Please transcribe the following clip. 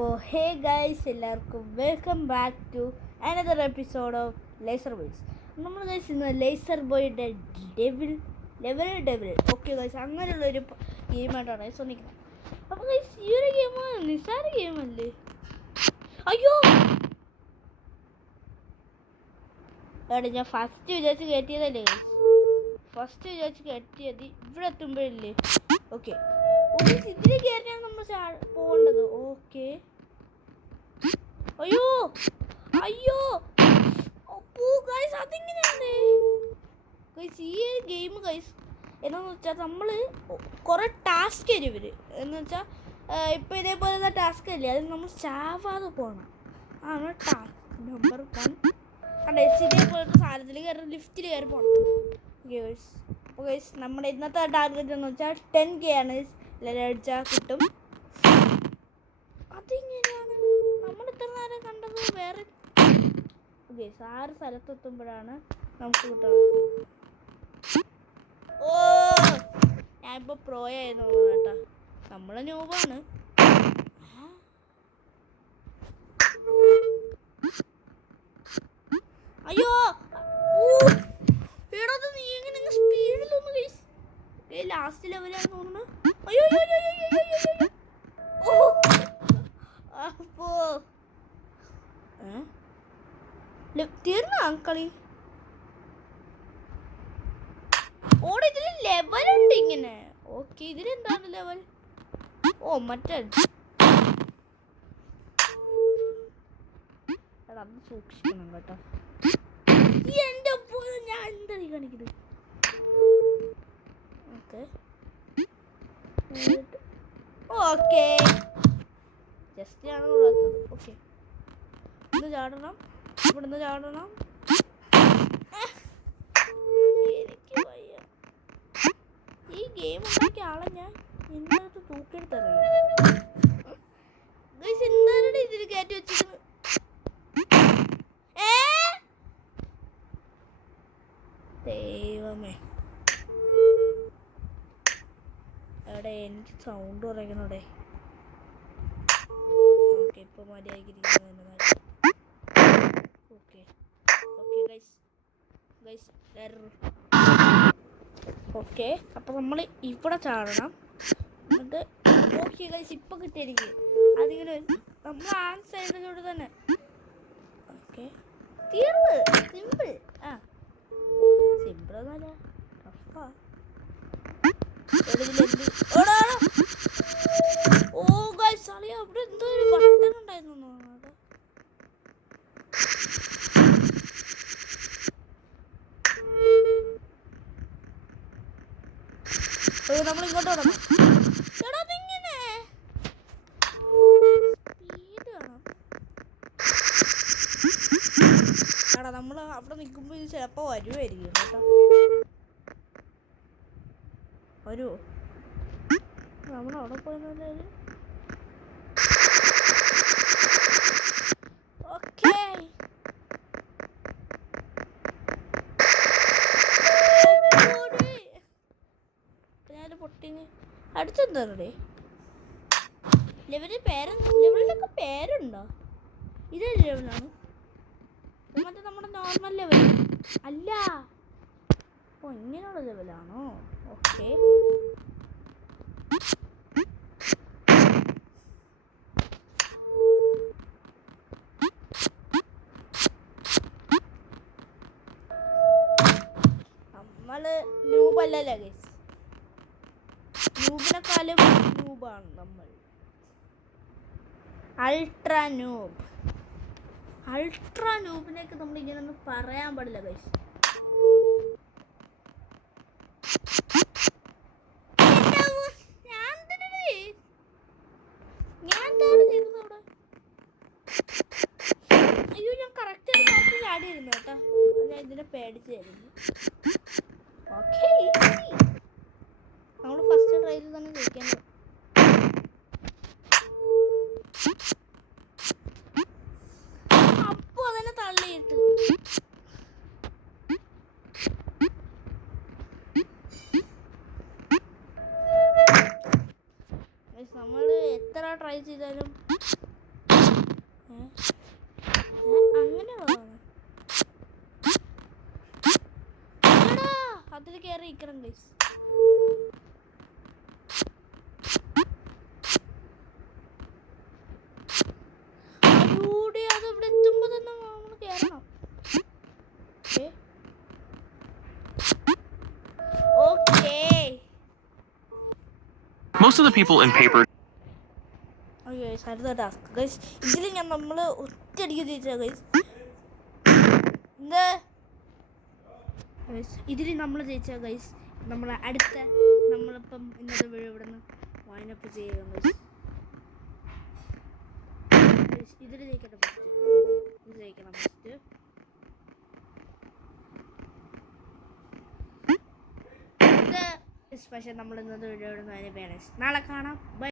അപ്പോൾ hey guys, എല്ലാവർക്കും welcome back to another episode of laser boys. നമ്മൾ guys ഇന്ന് ലേസർ ബോയുടെ ലെവൽ ഓക്കെ ഗൈസ്, അങ്ങനെയുള്ളൊരു ഗെയിമായിട്ടാണ് ഗൈസ് വന്നിരിക്കുന്നത്. അപ്പോൾ ഗൈസ് ഈ ഒരു ഗെയിം നിസ്സാര ഗെയിമല്ലേ? അയ്യോ എവിടെ ഞാൻ ഫസ്റ്റ് വിചാരിച്ച് കയറ്റിയതല്ലേ ഗൈസ്, ഫസ്റ്റ് വിചാരിച്ച് കയറ്റിയത് ഇവിടെ എത്തുമ്പോഴല്ലേ. ഓക്കെ ഇതിൽ കയറിയാണ് നമ്മൾ പോകേണ്ടത്. ഓക്കെ അയ്യോ അയ്യോ അപ്പോ ഗൈസ് അതെങ്ങനെയാണ് ഗൈസ് ഈ ഒരു ഗെയിം ഗൈസ് എന്താണെന്ന് വെച്ചാൽ നമ്മൾ കുറേ ടാസ്ക് തരും ഇവർ. എന്ന് വെച്ചാൽ ഇപ്പോൾ ഇതേപോലത്തെ ടാസ്ക് അല്ലേ, അത് നമ്മൾ ചാവാതെ പോകണം. ആണ് ടാസ്ക് നമ്പർ 1. ഇതേപോലത്തെ സാധനത്തിൽ കയറി ലിഫ്റ്റിൽ കയറി പോകണം. ഗേഴ്സ് അപ്പോൾ ഗൈസ് നമ്മുടെ ഇന്നത്തെ ടാർഗറ്റ് എന്ന് വെച്ചാൽ 10K ആണ്. അടിച്ചാൽ കിട്ടും. അതെങ്ങനെയാണ് നമ്മൾ ഇത്ര നേരം കണ്ടത് വേറെ ഗൈസ് 6 സ്ഥലത്തെത്തുമ്പോഴാണ് നമുക്ക് കിട്ടുന്നത്. ഓ ഞാനിപ്പോൾ പ്രോ ആയിരുന്നു കേട്ടോ, നമ്മൾ ന്യൂബാണ്. അയ്യോ എടാ നീ എങ്ങനെ സ്പീഡിലൊന്നും ഗൈസ് ലാസ്റ്റ് ലെവലാണ് തോന്നുന്നു. അയ്യോ അപ്പോ തീർന്ന കളി. ഓടെ ഇതിൽ ലെവലുണ്ട് ഇങ്ങനെ. Okay ഇതിലെന്താണ് level? ഓ മറ്റേ എടാ അത് സൂക്ഷിക്കണം കേട്ടോ. എന്റെ ഞാൻ എന്താണ് ഈ കാണിക്കുന്നത്? ഓക്കെ ഓക്കെ ജസ്റ്റ് ആണ് ഉള്ളത്. ഓക്കെ ഇന്ന് ചാടണം, ഇവിടുന്ന് ചാടണം. എനിക്ക് വയ്യ. ഈ ഗെയിം ഉണ്ടാക്കിയ ആളെ ഞാൻ ഇന്നത്തെ തൂക്കിയെടുത്തറിയാം. എന്താണ് ഇതിൽ കയറ്റി വെച്ചിരിക്കുന്നത്? ദൈവമേ എവിടെ എനിക്ക് സൗണ്ട് കുറയ്ക്കണോടെ. ഓക്കെ ഇപ്പോൾ മതിയായിരിക്കുന്നു. ഓക്കെ ഓക്കെ ഗൈസ് ഓക്കെ അപ്പോൾ നമ്മൾ ഇവിടെ ചാടണം. എന്നിട്ട് ഓക്കെ ഗൈസ് ഇപ്പോൾ കിട്ടിയിരിക്കും അതിങ്ങനെ നമ്മൾ ആ സൈഡിലൂടെ തന്നെ. ഓക്കെ തീർന്ന് സിമ്പിൾ. സിമ്പിൾ ഒന്നല്ല, ടഫാ. ഓ ഗൈസ് അറിയാം അവിടെ എന്തോ ഒരു ബട്ടൺ ഉണ്ടായിരുന്നു. നമ്മൾ ഇങ്ങോട്ട് വിടണം. ഇങ്ങനെ സ്പീഡ് വേണം. എടാ നമ്മൾ അവിടെ നിൽക്കുമ്പോൾ ഇത് ചിലപ്പോൾ വരുമായിരിക്കും കേട്ടോ. വരുമോ? നമ്മളവിടെ പോയെന്നല്ലേ. ഓക്കെ ഞാൻ പൊട്ടിങ് അടിച്ചെന്താണേ ലെവലിൽ ലെവലിലൊക്കെ പേരുണ്ടോ? ഇതേ ലെവലാണ് മറ്റേ നമ്മുടെ നോർമൽ ലെവൽ അല്ല. ഓ ഇങ്ങനെയുള്ള ലെവലാണോ? ഓക്കെ നമ്മള് ന്യൂബല്ലല്ലേ ഗൈസ്, ന്യൂബിനെക്കാളും ന്യൂബാണ് നമ്മൾ. അൾട്രാ ന്യൂബിനൊക്കെ നമ്മൾ ഇങ്ങനെയൊന്നും പറയാൻ പാടില്ല ഗൈസ്. അയ്യോ ഞാൻ കറക്റ്റ് ചാടിയിരുന്നു കേട്ടോ, ഞാൻ ഇതിനെ പേടിച്ചായിരുന്നു. ഓക്കെ നമ്മൾ ഫസ്റ്റ് ട്രൈയിൽ തന്നെ ജയിക്കാൻ. അപ്പൊ അതിനെ തള്ളിയിട്ട് നമ്മൾ എത്ര ട്രൈ ചെയ്താലും അങ്ങനെ അതിൽ കയറി ഇരിക്കണം ഗൈസ്. അത് ഇവിടെ എത്തുമ്പോ തന്നെ നമ്മൾ കയറണം. Okay. Most of the people in paper. അടുത്ത ടാസ്ക് ഗൈസ്. ഇതിൽ നമ്മൾ ഒറ്റയടിക്ക് ജയിച്ച ഗൈസ്. ഇതിൽ നമ്മൾ ജയിച്ച ഗൈസ്. നമ്മളിപ്പം ഇന്നത്തെ വീഡിയോ ഇവിടെ നിന്ന് വൈൻഡപ്പ് ചെയ്യുക ഗൈസ്. ഇതിൽ ജയിക്കട്ടെ ഫസ്റ്റ്. ഇത് ജയിക്കണം ഫസ്റ്റ്. പക്ഷേ നമ്മൾ ഇന്നത്തെ വീഡിയോ ഇവിടെ നിന്ന് നാളെ കാണാം. ബൈ.